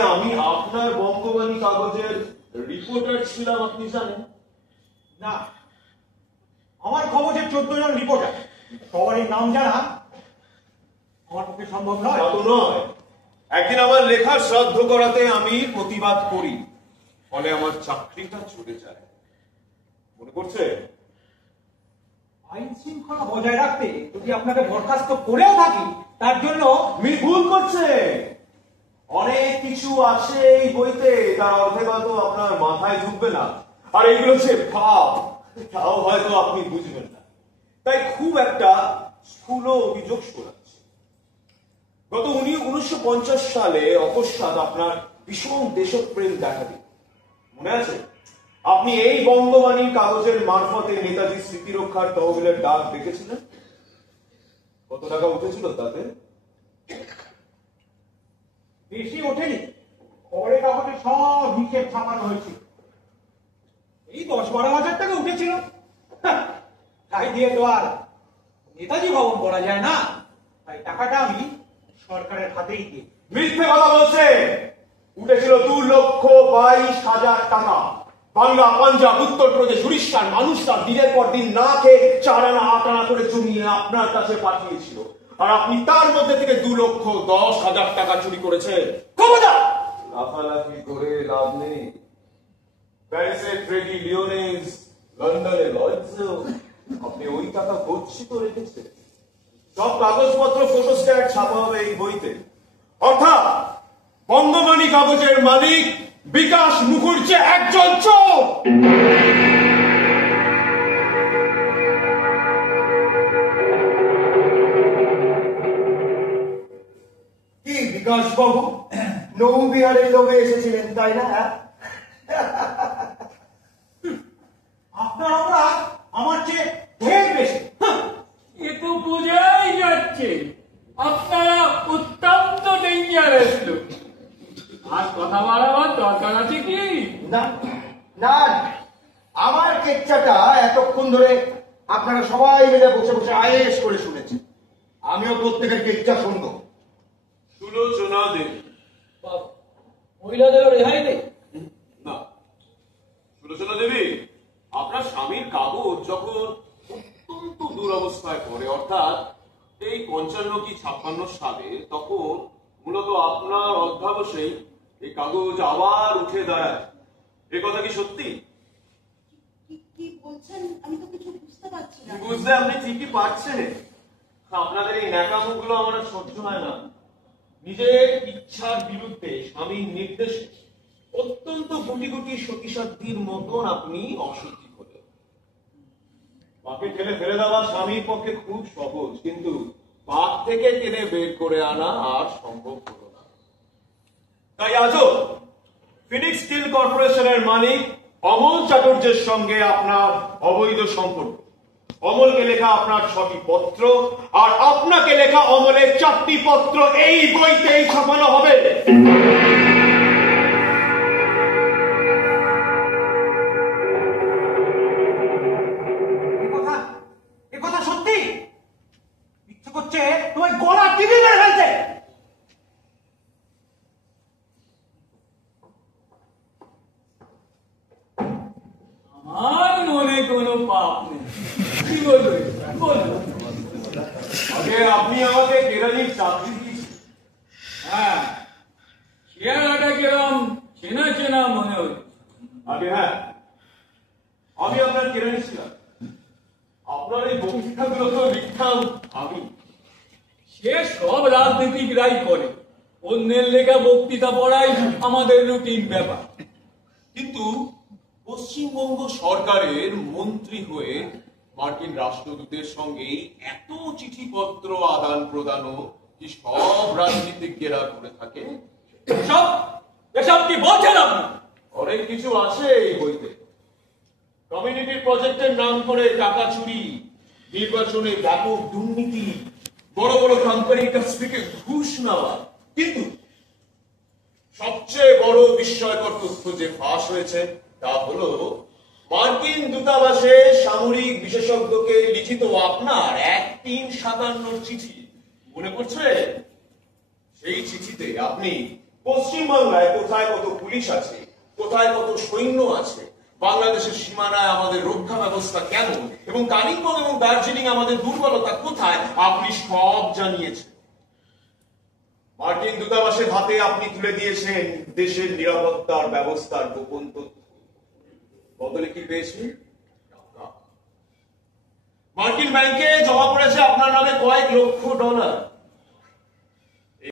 আমি আপনার বঙ্গবাণী কাগজের রিপোর্টার ছিলাম, আপনি জানেন না? আমার খবরের 14 জন রিপোর্টার, সবারই নাম জানা আমার পক্ষে সম্ভব নয়। তা তো নয়। একদিন আমার লেখা শ্রাদ্ধ করাতে আমি প্রতিবাদ করি, ফলে আমার চাকরিটা চলে যায়। মনে করছে আইন শৃঙ্খলা বজায় রাখতে যদি আপনাকে বরখাস্ত করেও থাকি, তার জন্য তুমি ভুল করছে। অনেক কিছু আছে এই বইতে, তার অর্ধেক হয়তো আপনার মাথায় ঢুকবে না, আর এইগুলো হচ্ছে ভাব, তাও হয়তো আপনি বুঝবেন না। তাই খুব একটা স্থূল অভিযোগ শোনাচ্ছে। গত 1950 সালে অকস্মাৎ আপনার ভীষণ দেশপ্রেম দেখা দিল, মনে আছে? আপনি এই বঙ্গবাণীর কাগজের মারফতে নেতাজি স্মৃতিরক্ষার তহবিলের ডাক দেখেছিলেন। কত টাকা উঠেছিল তাতে? বেশি ওঠেনি। খবরের কাগজে সব হিসেব ছাপানো হয়েছিল। এই 10-12 হাজার টাকা উঠেছিল। তাই দিয়ে তো আর নেতাজি ভবন করা যায় না। তাই টাকাটা আমি সরকারের হাতেই দিই। মিথ্যে কথা বলছে। উঠেছিল 2,22,000 টাকা। বাংলা, পাঞ্জাব, উত্তরপ্রদেশ, উড়িষ্যার মানুষরা দিনের পর দিন না খেয়ে 4 আনা 8 আনা করে জমিয়ে আপনার কাছে পাঠিয়েছিল, আর আপনি তার মধ্যে থেকে 2,10,000 টাকা চুরি করেছেন। খবরদার! লাফালাফি করে লাভ নেই। প্যারিসে ট্রেডি লিওনেজ, লন্ডনে লয়েডসেও আপনি ওই টাকা গচ্ছিত রেখেছেন। সব কাগজপত্র ফটোস্ট্যাট ছাপা হবে এই বইতে। অর্থাৎ বঙ্গবাণী কাগজের মালিক বিকাশ মুখুর্জি একজন চোর। কি বিকাশ বাবু, নৌবিহারের লোভে এসেছিলেন তাই না? আপনার অপরাধ আমার চেয়ে ঢের বেশি। এ তো বোঝাই যাচ্ছে আপনারা অত্যন্ত ডেঞ্জারাস লোক। আর কথা বাড়াবার দরকার আছে কি? না না, আমার কেচ্চাটা এতক্ষণ ধরে আপনারা সবাই মিলে বসে বসে আয়েশ করে শুনেছেন। আমিও প্রত্যেকের কেচ্চা শুনবো। সুলোচনা দেবী। মহিলাদেরও রেহাই নেই? না, সুলোচনা দেবী, আপনার স্বামীর কাগজ যখন অত্যন্ত দুরবস্থায় পড়ে, অর্থাৎ এই 55 কি 56 সালে, তখন মূলত আপনার অধ্যাবসায় এই কাগজ আবার উঠে দাঁড়ায়। এ কথা কি সত্যি? কি বলছেন? আমি তো কিছু বুঝতে পারছি না। বুঝতে আপনি ঠিকই পারছেন। আপনাদের এই ন্যাকামোগুলো আমার আর সহ্য হয় না। নিজের ইচ্ছার বিরুদ্ধে স্বামীর নির্দেশে অত্যন্ত গুটি গুটি সতীসাধ্যীর মতন আপনি অসুখী হলেন। পাকে ঠেলে ফেলে দেওয়া স্বামীর পক্ষে খুব সহজ, কিন্তু পাক থেকে টেনে বের করে আনা আর সম্ভব হলো না। তাই আজও ফিনিক্স স্টিল কর্পোরেশনের মালিক অমল চাটুর্যের সঙ্গে আপনার অবৈধ সম্পর্ক। অমলকে লেখা আপনার 6টি পত্র, আর আপনাকে লেখা অমলের 4টি পত্র এই বইতেই ছাপানো হবে। এ কথা সত্যি? ইচ্ছে করছে তোমার গলা টিভি মেরে ফেলতে। আমার মনে কোনো পাপ নেই। কি বলবে? বলবো। আগে আপনি আমাকে কেরানির চাকরি দিয়েছেন। হ্যাঁ, চেহারাটা কিরম চেনা চেনা মনে হচ্ছে। আগে হ্যাঁ, আমি আপনার কেরানি ছিলাম। আপনার এই বক্তৃতাগুলো তো লিখতাম আমি। সে সব রাজনীতিকরাই করে। অন্যের লেখা বক্তৃতা পড়াই আমাদের রুটিন ব্যাপার। কিন্তু পশ্চিমবঙ্গ সরকারের মন্ত্রী হয়ে মার্কিন রাষ্ট্রদূতের সঙ্গে এত চিঠিপত্র আদান প্রদানও কি সব রাজনীতিজ্ঞেরা করে থাকে? এসব কি বলছেন আপনি? অনেক কিছু আছে এই বইতে। কমিউনিটি প্রজেক্টের নাম করে টাকা চুরি, নির্বাচনে ব্যাপক দুর্নীতি, বড় বড় কোম্পানির কাছ থেকে ঘুষ নেওয়া। কিন্তু সবচেয়ে বড় বিস্ময়কর তথ্য যে ফাঁস হয়েছে তা হলো মার্কিন দূতাবাসে সামরিক বিশেষজ্ঞকে লিখিত আপনার 1357 চিঠি। মনে পড়ছে? সেই চিঠিতে আপনি পশ্চিমবাংলায় কোথায় কত পুলিশ আছে, কোথায় কত সৈন্য আছে, বাংলাদেশের সীমানায় আমাদের রক্ষা ব্যবস্থা কেমন এবং কালিম্পং এবং দার্জিলিং আমাদের দুর্বলতা কোথায় আপনি সব জানিয়েছেন। মার্কিন দূতাবাসের হাতে আপনি তুলে দিয়েছেন দেশের নিরাপত্তার ব্যবস্থার গোপন তথ্য। বদলে কি পেয়েছেন? টাকা। মার্কিন ব্যাংকে জমা পড়েছে আপনার নামে কয়েক লক্ষ ডলার।